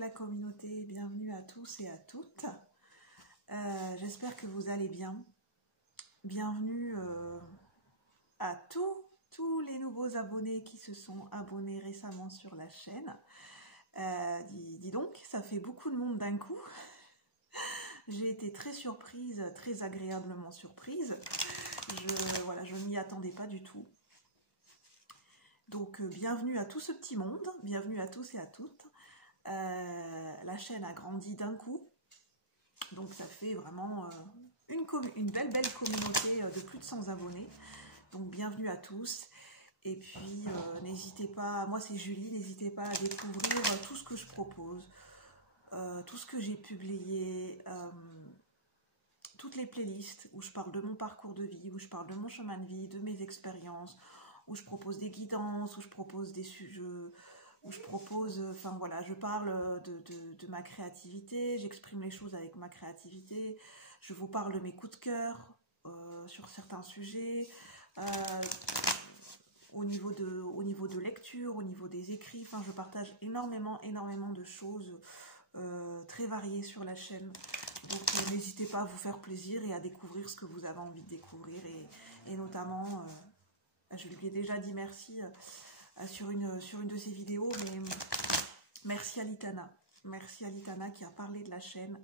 la communauté, bienvenue à tous et à toutes. J'espère que vous allez bien. Bienvenue à tous les nouveaux abonnés qui se sont abonnés récemment sur la chaîne. Dis donc, ça fait beaucoup de monde d'un coup. J'ai été très surprise, très agréablement surprise. Je n'y attendais pas du tout. Donc, bienvenue à tout ce petit monde, bienvenue à tous et à toutes. La chaîne a grandi d'un coup, donc ça fait vraiment une belle communauté de plus de 100 abonnés. Donc, bienvenue à tous. Et puis, n'hésitez pas, moi c'est Julie, n'hésitez pas à découvrir tout ce que je propose, tout ce que j'ai publié, toutes les playlists où je parle de mon parcours de vie, où je parle de mon chemin de vie, de mes expériences, où je propose des guidances, où je propose des sujets, où je propose, enfin voilà, je parle de ma créativité, j'exprime les choses avec ma créativité, je vous parle de mes coups de cœur sur certains sujets, au niveau de lecture, au niveau des écrits, enfin je partage énormément de choses très variées sur la chaîne. Donc n'hésitez pas à vous faire plaisir et à découvrir ce que vous avez envie de découvrir et notamment, je lui ai déjà dit merci sur une de ses vidéos, mais merci à Litana qui a parlé de la chaîne,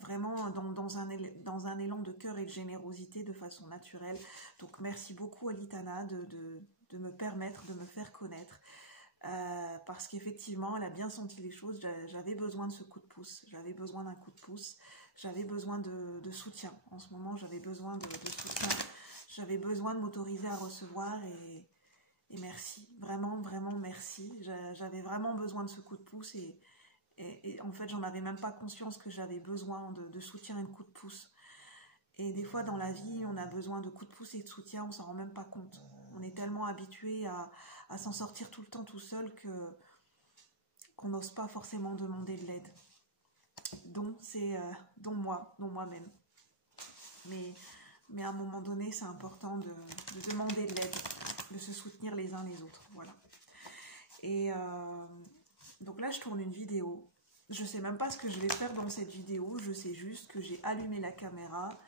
vraiment dans un élan de cœur et de générosité de façon naturelle. Donc merci beaucoup à Litana de me permettre de me faire connaître. Parce qu'effectivement elle a bien senti les choses, j'avais besoin de ce coup de pouce, j'avais besoin d'un coup de pouce, j'avais besoin de soutien, en ce moment j'avais besoin de soutien, j'avais besoin de m'autoriser à recevoir et merci, vraiment merci, j'avais vraiment besoin de ce coup de pouce et en fait j'en avais même pas conscience que j'avais besoin de soutien et de coup de pouce. Et des fois dans la vie on a besoin de coups de pouce et de soutien, on s'en rend même pas compte. On est tellement habitué à s'en sortir tout le temps tout seul qu'on n'ose pas forcément demander de l'aide. Donc c'est moi-même. Mais à un moment donné, c'est important de demander de l'aide, de se soutenir les uns les autres. Voilà. Et donc là, je tourne une vidéo. Je sais même pas ce que je vais faire dans cette vidéo. Je sais juste que j'ai allumé la caméra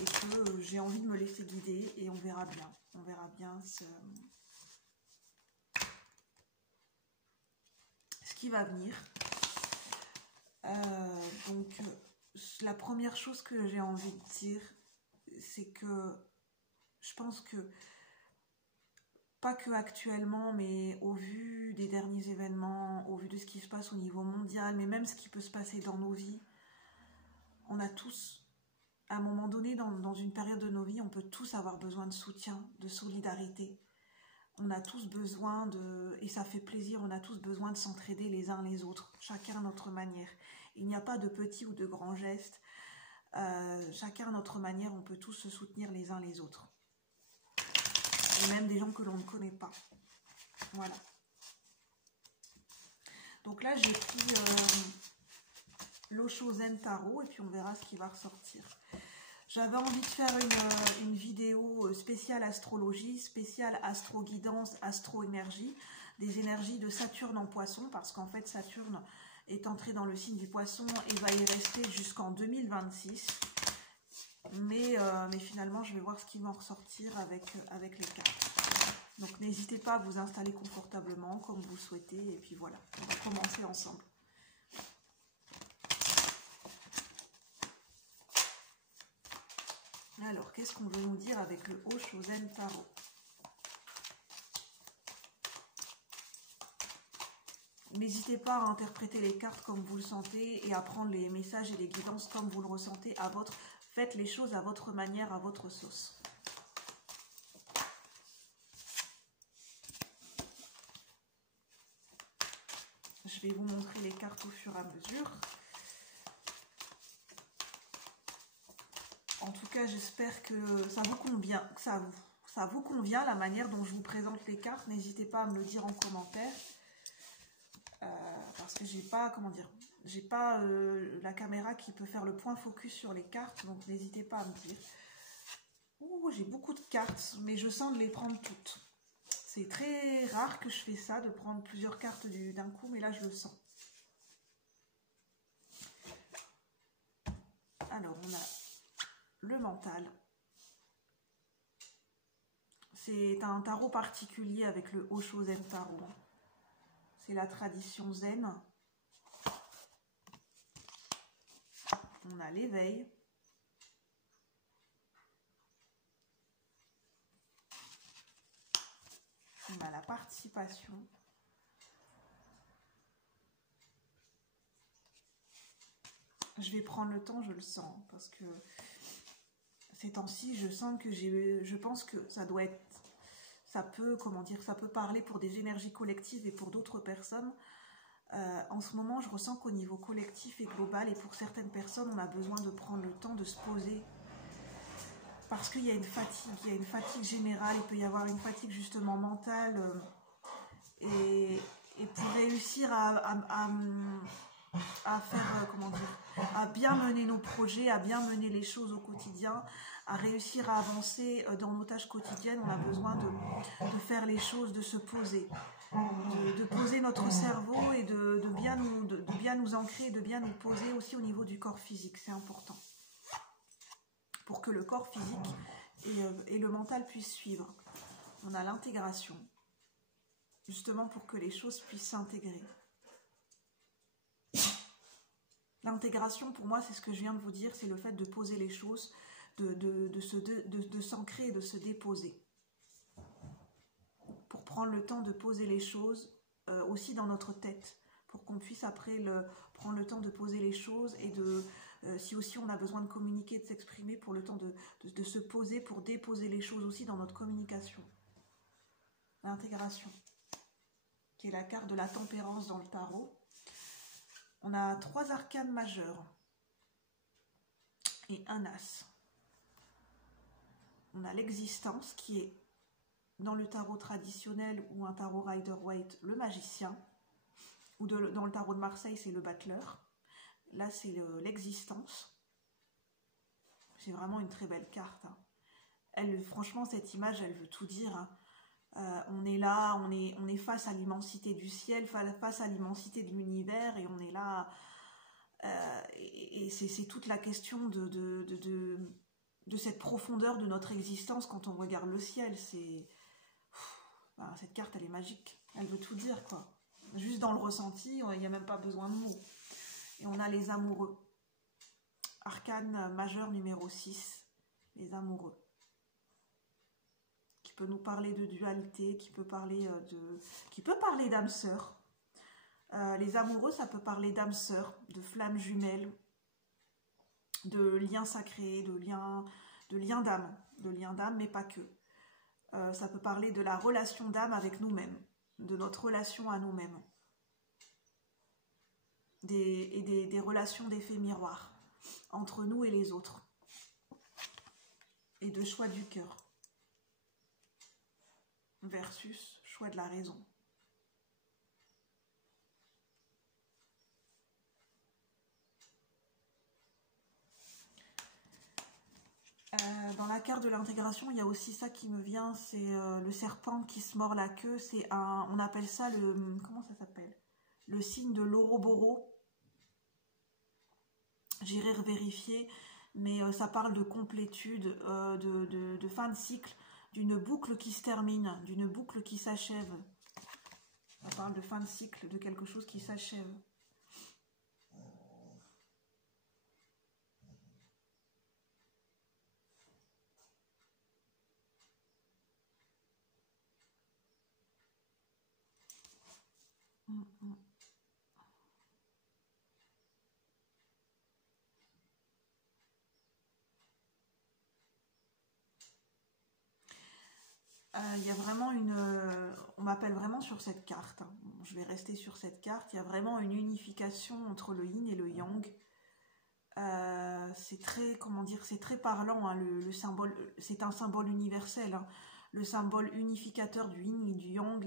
et que j'ai envie de me laisser guider et on verra bien. On verra bien ce qui va venir. Donc, la première chose que j'ai envie de dire, c'est que je pense que, pas que actuellement, mais au vu des derniers événements, au vu de ce qui se passe au niveau mondial, mais même ce qui peut se passer dans nos vies, on a tous, à un moment donné, dans une période de nos vies, on peut tous avoir besoin de soutien, de solidarité. On a tous besoin et ça fait plaisir, on a tous besoin de s'entraider les uns les autres, chacun à notre manière. Il n'y a pas de petits ou de grands gestes, chacun à notre manière, on peut tous se soutenir les uns les autres. Et même des gens que l'on ne connaît pas. Voilà. Donc là, j'ai pris l'Osho Zen Tarot et puis on verra ce qui va ressortir. J'avais envie de faire une vidéo spéciale astrologie, spéciale astro-guidance, astro-énergie, des énergies de Saturne en Poisson, parce qu'en fait Saturne est entré dans le signe du Poisson et va y rester jusqu'en 2026. Mais finalement, je vais voir ce qui va en ressortir avec les cartes. Donc n'hésitez pas à vous installer confortablement, comme vous le souhaitez, et puis voilà, on va commencer ensemble. Alors, qu'est-ce qu'on veut nous dire avec le Osho Zen Tarot? N'hésitez pas à interpréter les cartes comme vous le sentez et à prendre les messages et les guidances comme vous le ressentez faites les choses à votre manière, à votre sauce. Je vais vous montrer les cartes au fur et à mesure. En tout cas, j'espère que ça vous convient, ça vous convient la manière dont je vous présente les cartes. N'hésitez pas à me le dire en commentaire. Parce que j'ai pas, j'ai pas la caméra qui peut faire le point focus sur les cartes. Donc n'hésitez pas à me dire. Ouh, j'ai beaucoup de cartes, mais je sens de les prendre toutes. C'est très rare que je fais ça, de prendre plusieurs cartes d'un coup, mais là je le sens. Alors on a le mental. C'est un tarot particulier avec le Osho Zen Tarot. C'est la tradition zen. On a l'éveil. On a la participation. Je vais prendre le temps, je le sens, parce que ces temps-ci, je sens que je pense que ça doit être, ça peut, comment dire, ça peut parler pour des énergies collectives et pour d'autres personnes. En ce moment, je ressens qu'au niveau collectif et global, et pour certaines personnes, on a besoin de prendre le temps de se poser. Parce qu'il y a une fatigue générale, il peut y avoir une fatigue justement mentale. Et pour réussir à faire, comment dire, à bien mener nos projets, à bien mener les choses au quotidien, à réussir à avancer dans nos tâches quotidiennes, on a besoin de faire les choses, de se poser, de poser notre cerveau et de bien nous ancrer, de bien nous poser aussi au niveau du corps physique, c'est important. Pour que le corps physique et le mental puissent suivre. On a l'intégration, justement pour que les choses puissent s'intégrer. L'intégration, pour moi, c'est ce que je viens de vous dire, c'est le fait de poser les choses, de s'ancrer et de se déposer. Pour prendre le temps de poser les choses aussi dans notre tête, pour qu'on puisse après prendre le temps de poser les choses et si aussi on a besoin de communiquer, de s'exprimer, pour le temps de se poser, pour déposer les choses aussi dans notre communication. L'intégration, qui est la carte de la tempérance dans le tarot. On a 3 arcanes majeures et un as. On a l'existence qui est dans le tarot traditionnel ou un tarot Rider-Waite, le magicien, ou dans le tarot de Marseille, c'est le battleur. Là, c'est l'existence. C'est vraiment une très belle carte. Franchement, cette image, elle veut tout dire. On est là, on est face à l'immensité du ciel, face à l'immensité de l'univers, et on est là. Et c'est toute la question de cette profondeur de notre existence quand on regarde le ciel. Cette carte, elle est magique. Elle veut tout dire, quoi. Juste dans le ressenti, il n'y a même pas besoin de mots. Et on a les amoureux. Arcane majeur numéro 6, les amoureux. Qui peut nous parler de dualité, qui peut parler d'âme sœur. Les amoureux, ça peut parler d'âme sœur, de flammes jumelles, de liens sacrés, de liens d'âme, mais pas que. Ça peut parler de la relation d'âme avec nous-mêmes, de notre relation à nous-mêmes. Des relations d'effet miroir entre nous et les autres. Et de choix du cœur versus choix de la raison. Dans la carte de l'intégration, il y a aussi ça qui me vient, c'est le serpent qui se mord la queue. On appelle ça comment ça s'appelle? Le signe de l'Ouroboros. J'irai vérifier, mais ça parle de complétude, de fin de cycle, d'une boucle qui se termine, d'une boucle qui s'achève. Ça parle de fin de cycle, de quelque chose qui s'achève. Il y a vraiment on m'appelle vraiment sur cette carte, hein. Je vais rester sur cette carte. Il y a vraiment une unification entre le yin et le yang. C'est très, comment dire, c'est très parlant, hein, le symbole, c'est un symbole universel, hein. Le symbole unificateur du yin et du yang,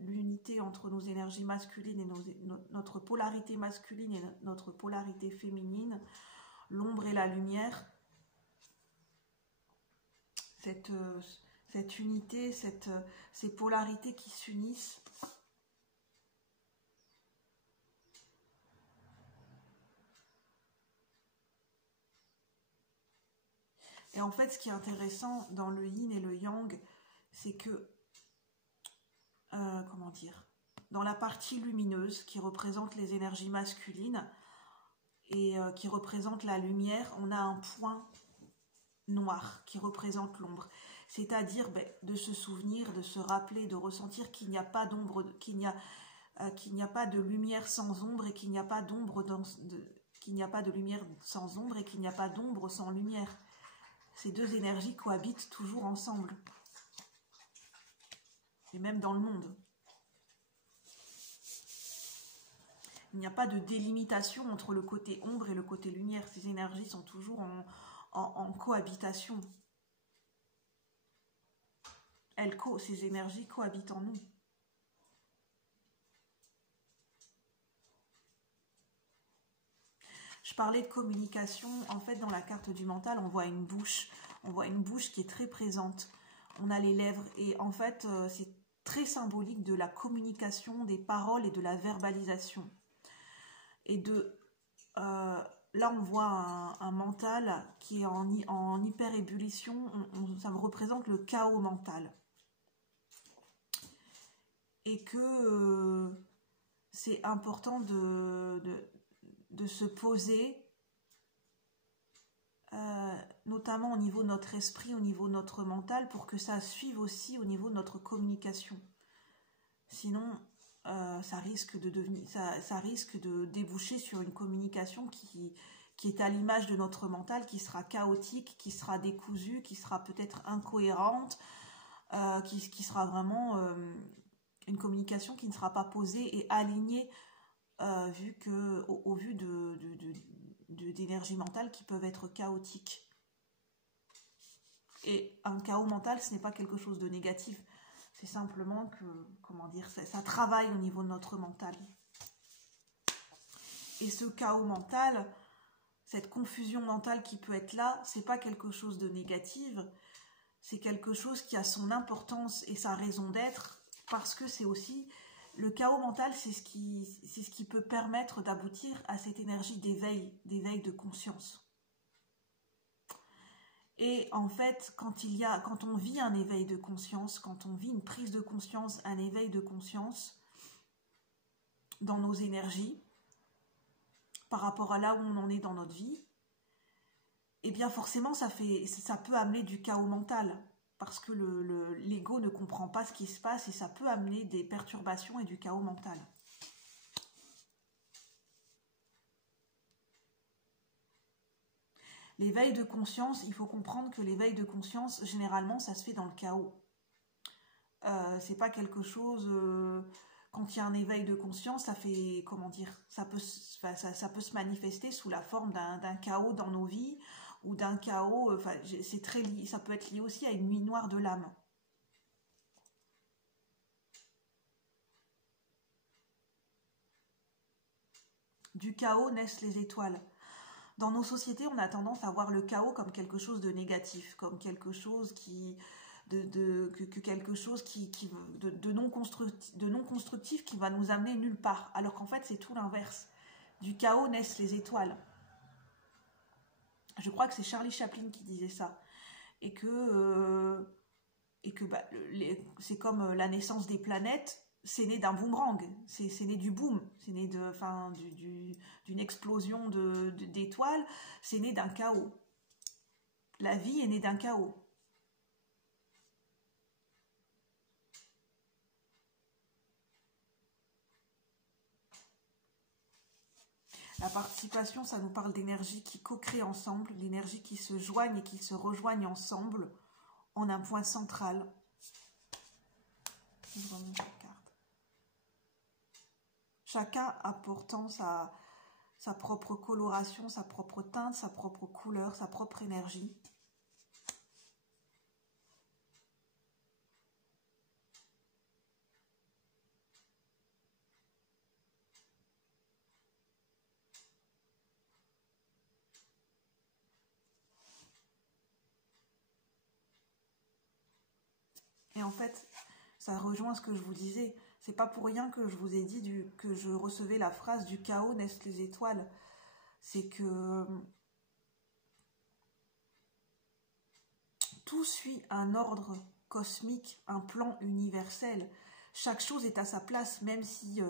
l'unité entre nos énergies masculines et notre polarité masculine et notre polarité féminine, l'ombre et la lumière. Cette cette unité, ces polarités qui s'unissent. Et en fait, ce qui est intéressant dans le yin et le yang, c'est que, comment dire, dans la partie lumineuse qui représente les énergies masculines et qui représente la lumière, on a un point noir qui représente l'ombre. C'est-à-dire de se souvenir, de se rappeler, de ressentir qu'il n'y a pas d'ombre, qu'il n'y a pas de lumière sans ombre et qu'il n'y a pas d'ombre qu'il n'y a pas de lumière sans ombre et qu'il n'y a pas d'ombre sans lumière. Ces deux énergies cohabitent toujours ensemble. Et même dans le monde. Il n'y a pas de délimitation entre le côté ombre et le côté lumière. Ces énergies sont toujours en cohabitation. Ces énergies cohabitent en nous. Je parlais de communication. En fait, dans la carte du mental, on voit une bouche. On voit une bouche qui est très présente. On a les lèvres. Et en fait, c'est très symbolique de la communication, des paroles et de la verbalisation. Et là, on voit un mental qui est en hyper-ébullition. Ça me représente le chaos mental. Et que c'est important de se poser, notamment au niveau de notre esprit, au niveau de notre mental, pour que ça suive aussi au niveau de notre communication. Sinon, ça risque de déboucher sur une communication qui est à l'image de notre mental, qui sera chaotique, qui sera décousue, qui sera peut-être incohérente, qui sera vraiment une communication qui ne sera pas posée et alignée au vu d'énergies mentales qui peuvent être chaotiques. Et un chaos mental, ce n'est pas quelque chose de négatif. C'est simplement que, comment dire, ça travaille au niveau de notre mental. Et ce chaos mental, cette confusion mentale qui peut être là, c'est pas quelque chose de négatif, c'est quelque chose qui a son importance et sa raison d'être, parce que c'est aussi, le chaos mental, c'est ce qui peut permettre d'aboutir à cette énergie d'éveil de conscience. Et en fait, quand on vit un éveil de conscience, quand on vit une prise de conscience, un éveil de conscience dans nos énergies, par rapport à là où on en est dans notre vie, eh bien forcément ça peut amener du chaos mental, parce que l'ego ne comprend pas ce qui se passe et ça peut amener des perturbations et du chaos mental. L'éveil de conscience, il faut comprendre que l'éveil de conscience, généralement, ça se fait dans le chaos. C'est pas quelque chose... quand il y a un éveil de conscience, ça fait... Comment dire, ça peut se manifester sous la forme d'un chaos dans nos vies, ou d'un chaos... ça peut être lié aussi à une nuit noire de l'âme. Du chaos naissent les étoiles. Dans nos sociétés, on a tendance à voir le chaos comme quelque chose de négatif, comme quelque chose de non constructif qui va nous amener nulle part. Alors qu'en fait, c'est tout l'inverse. Du chaos naissent les étoiles. Je crois que c'est Charlie Chaplin qui disait ça. Et que c'est comme la naissance des planètes. C'est né d'un boomerang, c'est né du boom, c'est né d'une explosion d'étoiles, c'est né d'un chaos. La vie est née d'un chaos. La participation, ça nous parle d'énergie qui co-crée ensemble, l'énergie qui se joignent et qui se rejoignent ensemble en un point central. Chacun apportant sa propre coloration, sa propre teinte, sa propre couleur, sa propre énergie. Et en fait, ça rejoint ce que je vous disais. C'est pas pour rien que je vous ai dit que je recevais la phrase du chaos naissent les étoiles. C'est que tout suit un ordre cosmique, un plan universel. Chaque chose est à sa place, même si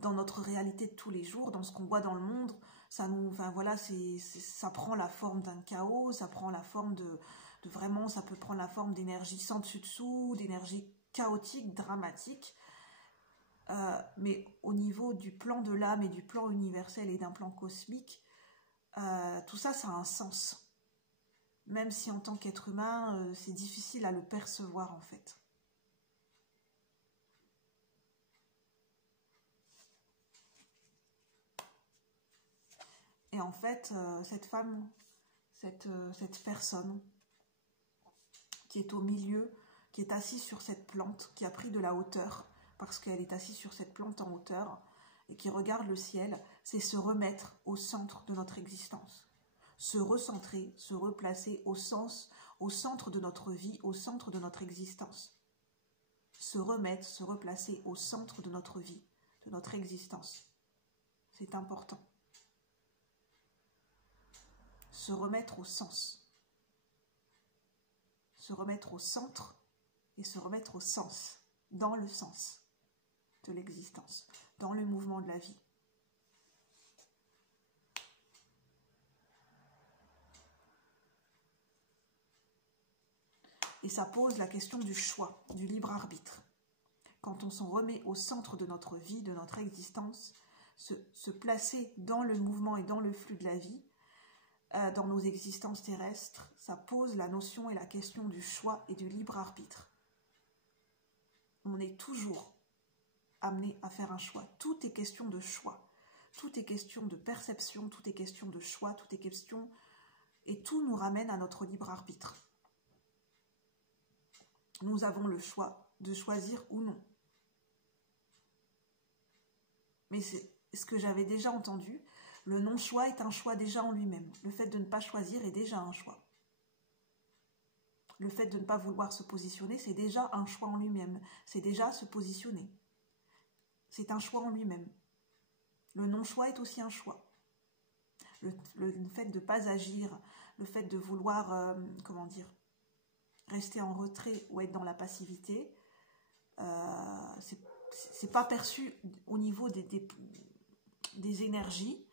dans notre réalité de tous les jours, dans ce qu'on voit dans le monde, ça nous, enfin voilà, ça prend la forme d'un chaos, ça prend la forme de vraiment, ça peut prendre la forme d'énergie sans dessus-dessous, d'énergie chaotique, dramatique. Mais au niveau du plan de l'âme et du plan universel et d'un plan cosmique, tout ça, ça a un sens. Même si en tant qu'être humain, c'est difficile à le percevoir en fait. Et en fait, cette femme, cette personne qui est au milieu, qui est assise sur cette plante, qui a pris de la hauteur, parce qu'elle est assise sur cette plante en hauteur, et qui regarde le ciel, c'est se remettre au centre de notre existence. Se recentrer, se replacer au centre de notre vie, au centre de notre existence. Se remettre, se replacer au centre de notre vie, de notre existence. C'est important. Se remettre au sens. Se remettre au centre et se remettre au sens, dans le sens de l'existence, dans le mouvement de la vie. Et ça pose la question du choix, du libre arbitre. Quand on s'en remet au centre de notre vie, de notre existence, se placer dans le mouvement et dans le flux de la vie, dans nos existences terrestres, ça pose la notion et la question du choix et du libre arbitre. On est toujours amené à faire un choix. Tout est question de choix. Tout est question de perception, tout est question de choix, tout est question... Et tout nous ramène à notre libre arbitre. Nous avons le choix de choisir ou non. Mais c'est ce que j'avais déjà entendu, le non-choix est un choix déjà en lui-même. Le fait de ne pas choisir est déjà un choix. Le fait de ne pas vouloir se positionner, c'est déjà un choix en lui-même. C'est déjà se positionner. C'est un choix en lui-même. Le non-choix est aussi un choix. Le fait de ne pas agir, le fait de vouloir, rester en retrait ou être dans la passivité, c'est pas perçu au niveau des énergies,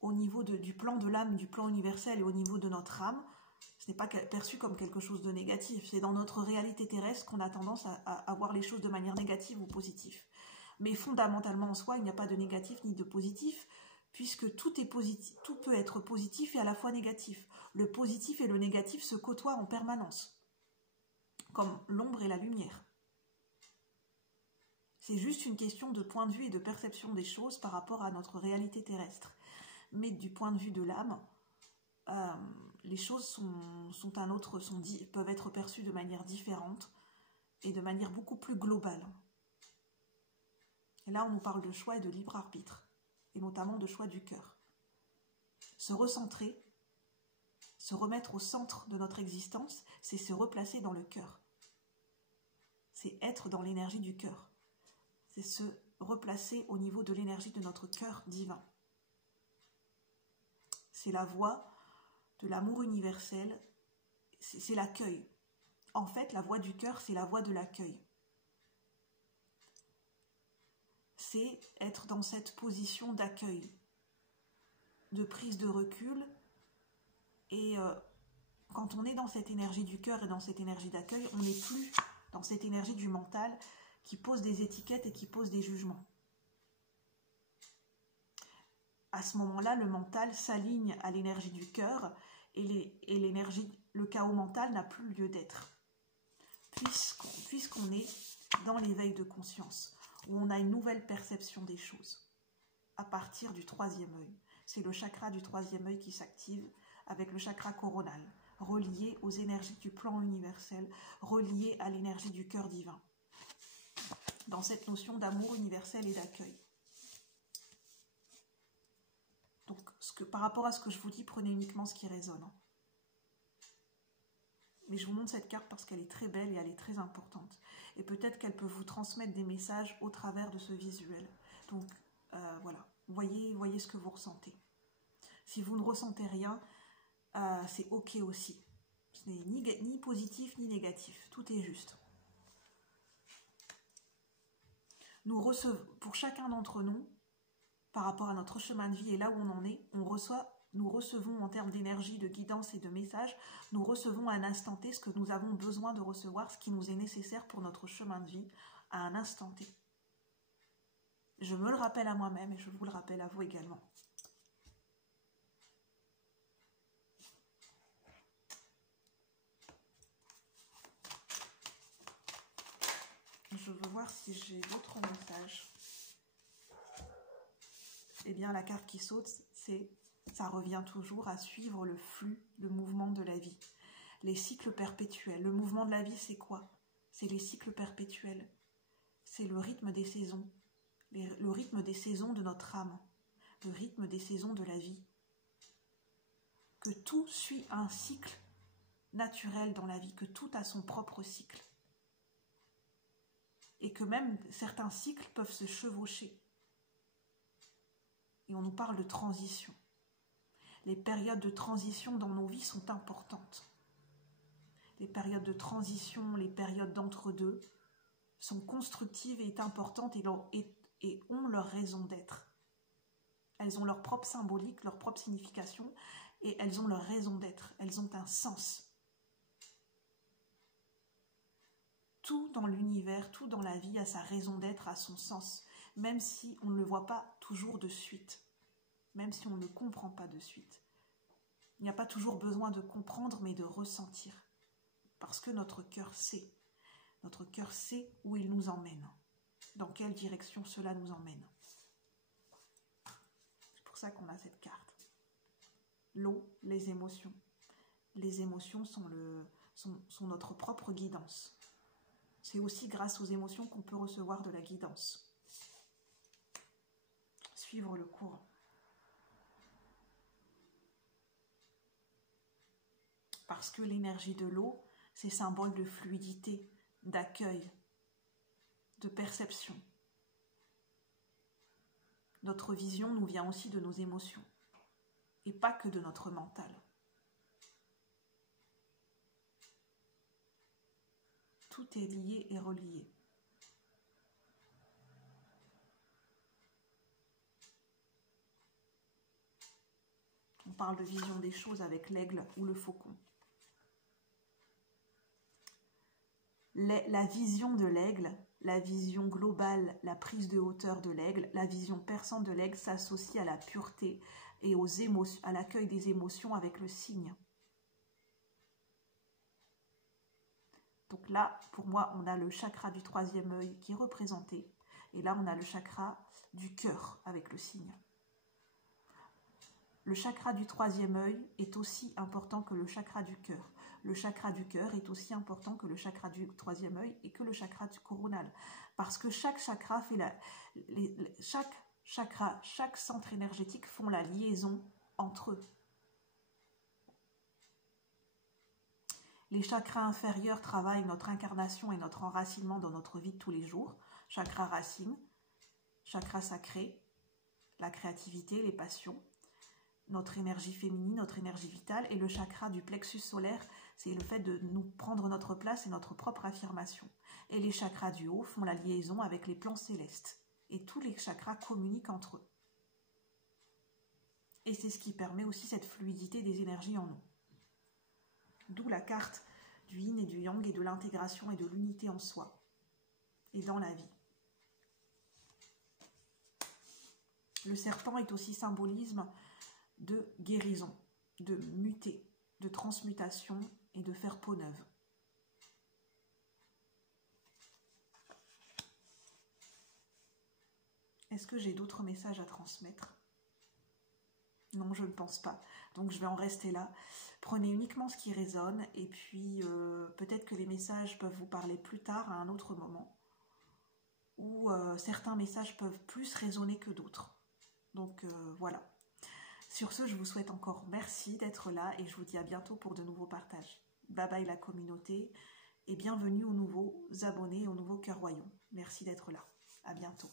au niveau du plan de l'âme, du plan universel et au niveau de notre âme. Ce n'est pas perçu comme quelque chose de négatif. C'est dans notre réalité terrestre qu'on a tendance à voir les choses de manière négative ou positive. Mais fondamentalement en soi, il n'y a pas de négatif ni de positif, puisque tout est positif, tout peut être positif et à la fois négatif. Le positif et le négatif se côtoient en permanence, comme l'ombre et la lumière. C'est juste une question de point de vue et de perception des choses par rapport à notre réalité terrestre. Mais du point de vue de l'âme, les choses peuvent être perçues de manière différente et de manière beaucoup plus globale. Et là, on nous parle de choix et de libre arbitre, et notamment de choix du cœur. Se recentrer, se remettre au centre de notre existence, c'est se replacer dans le cœur. C'est être dans l'énergie du cœur. C'est se replacer au niveau de l'énergie de notre cœur divin. C'est la voie de l'amour universel, c'est l'accueil. En fait, la voie du cœur, c'est la voie de l'accueil. C'est être dans cette position d'accueil, de prise de recul. Et quand on est dans cette énergie du cœur et dans cette énergie d'accueil, on n'est plus dans cette énergie du mental qui pose des étiquettes et qui pose des jugements. À ce moment-là, le mental s'aligne à l'énergie du cœur et le chaos mental n'a plus lieu d'être. Puisqu'on est dans l'éveil de conscience, où on a une nouvelle perception des choses, à partir du troisième œil. C'est le chakra du troisième œil qui s'active avec le chakra coronal, relié aux énergies du plan universel, relié à l'énergie du cœur divin, dans cette notion d'amour universel et d'accueil. Donc, par rapport à ce que je vous dis, prenez uniquement ce qui résonne. Mais je vous montre cette carte parce qu'elle est très belle et elle est très importante. Et peut-être qu'elle peut vous transmettre des messages au travers de ce visuel. Donc, voilà. Voyez ce que vous ressentez. Si vous ne ressentez rien, c'est ok aussi. Ce n'est ni positif ni négatif. Tout est juste. Nous recevons, pour chacun d'entre nous, par rapport à notre chemin de vie et là où on en est, nous recevons en termes d'énergie, de guidance et de message, nous recevons à un instant T ce que nous avons besoin de recevoir, ce qui nous est nécessaire pour notre chemin de vie à un instant T. Je me le rappelle à moi-même et je vous le rappelle à vous également. Je veux voir si j'ai d'autres messages. Eh bien, la carte qui saute, ça revient toujours à suivre le flux, le mouvement de la vie. Les cycles perpétuels. Le mouvement de la vie, c'est quoi? C'est les cycles perpétuels. C'est le rythme des saisons. Le rythme des saisons de notre âme. Le rythme des saisons de la vie. Que tout suit un cycle naturel dans la vie. Que tout a son propre cycle. Et que même certains cycles peuvent se chevaucher. Et on nous parle de transition. Les périodes de transition dans nos vies sont importantes. Les périodes de transition, les périodes d'entre-deux sont constructives et importantes et ont leur raison d'être. Elles ont leur propre symbolique, leur propre signification et elles ont leur raison d'être. Elles ont un sens. Tout dans l'univers, tout dans la vie a sa raison d'être, a son sens, même si on ne le voit pas toujours de suite, même si on ne le comprend pas de suite. Il n'y a pas toujours besoin de comprendre, mais de ressentir. Parce que notre cœur sait. Notre cœur sait où il nous emmène. Dans quelle direction cela nous emmène. C'est pour ça qu'on a cette carte. L'eau, les émotions. Les émotions sont notre propre guidance. C'est aussi grâce aux émotions qu'on peut recevoir de la guidance. Suivre le courant. Parce que l'énergie de l'eau, c'est symbole de fluidité, d'accueil, de perception. Notre vision nous vient aussi de nos émotions, et pas que de notre mental. Tout est lié et relié. On parle de vision des choses avec l'aigle ou le faucon. La vision de l'aigle, la vision globale, la prise de hauteur de l'aigle, la vision perçante de l'aigle s'associe à la pureté et aux émotions, à l'accueil des émotions avec le cygne. Donc là, pour moi, on a le chakra du troisième œil qui est représenté. Et là, on a le chakra du cœur avec le cygne. Le chakra du troisième œil est aussi important que le chakra du cœur. Le chakra du cœur est aussi important que le chakra du troisième œil et que le chakra du coronal. Parce que chaque chakra fait chaque centre énergétique font la liaison entre eux. Les chakras inférieurs travaillent notre incarnation et notre enracinement dans notre vie de tous les jours. Chakra racine, chakra sacré, la créativité, les passions, notre énergie féminine, notre énergie vitale. Et le chakra du plexus solaire, c'est le fait de nous prendre notre place et notre propre affirmation. Et les chakras du haut font la liaison avec les plans célestes. Et tous les chakras communiquent entre eux. Et c'est ce qui permet aussi cette fluidité des énergies en nous. D'où la carte du yin et du yang et de l'intégration et de l'unité en soi et dans la vie. Le serpent est aussi symbolisme de guérison, de muter, de transmutation et de faire peau neuve. Est-ce que j'ai d'autres messages à transmettre ? Non, je ne pense pas. Donc je vais en rester là. Prenez uniquement ce qui résonne et puis peut-être que les messages peuvent vous parler plus tard à un autre moment. Ou certains messages peuvent plus résonner que d'autres. Donc voilà. Sur ce, je vous souhaite encore merci d'être là et je vous dis à bientôt pour de nouveaux partages. bye bye la communauté et bienvenue aux nouveaux abonnés, aux nouveaux cœurs royaux. Merci d'être là. À bientôt.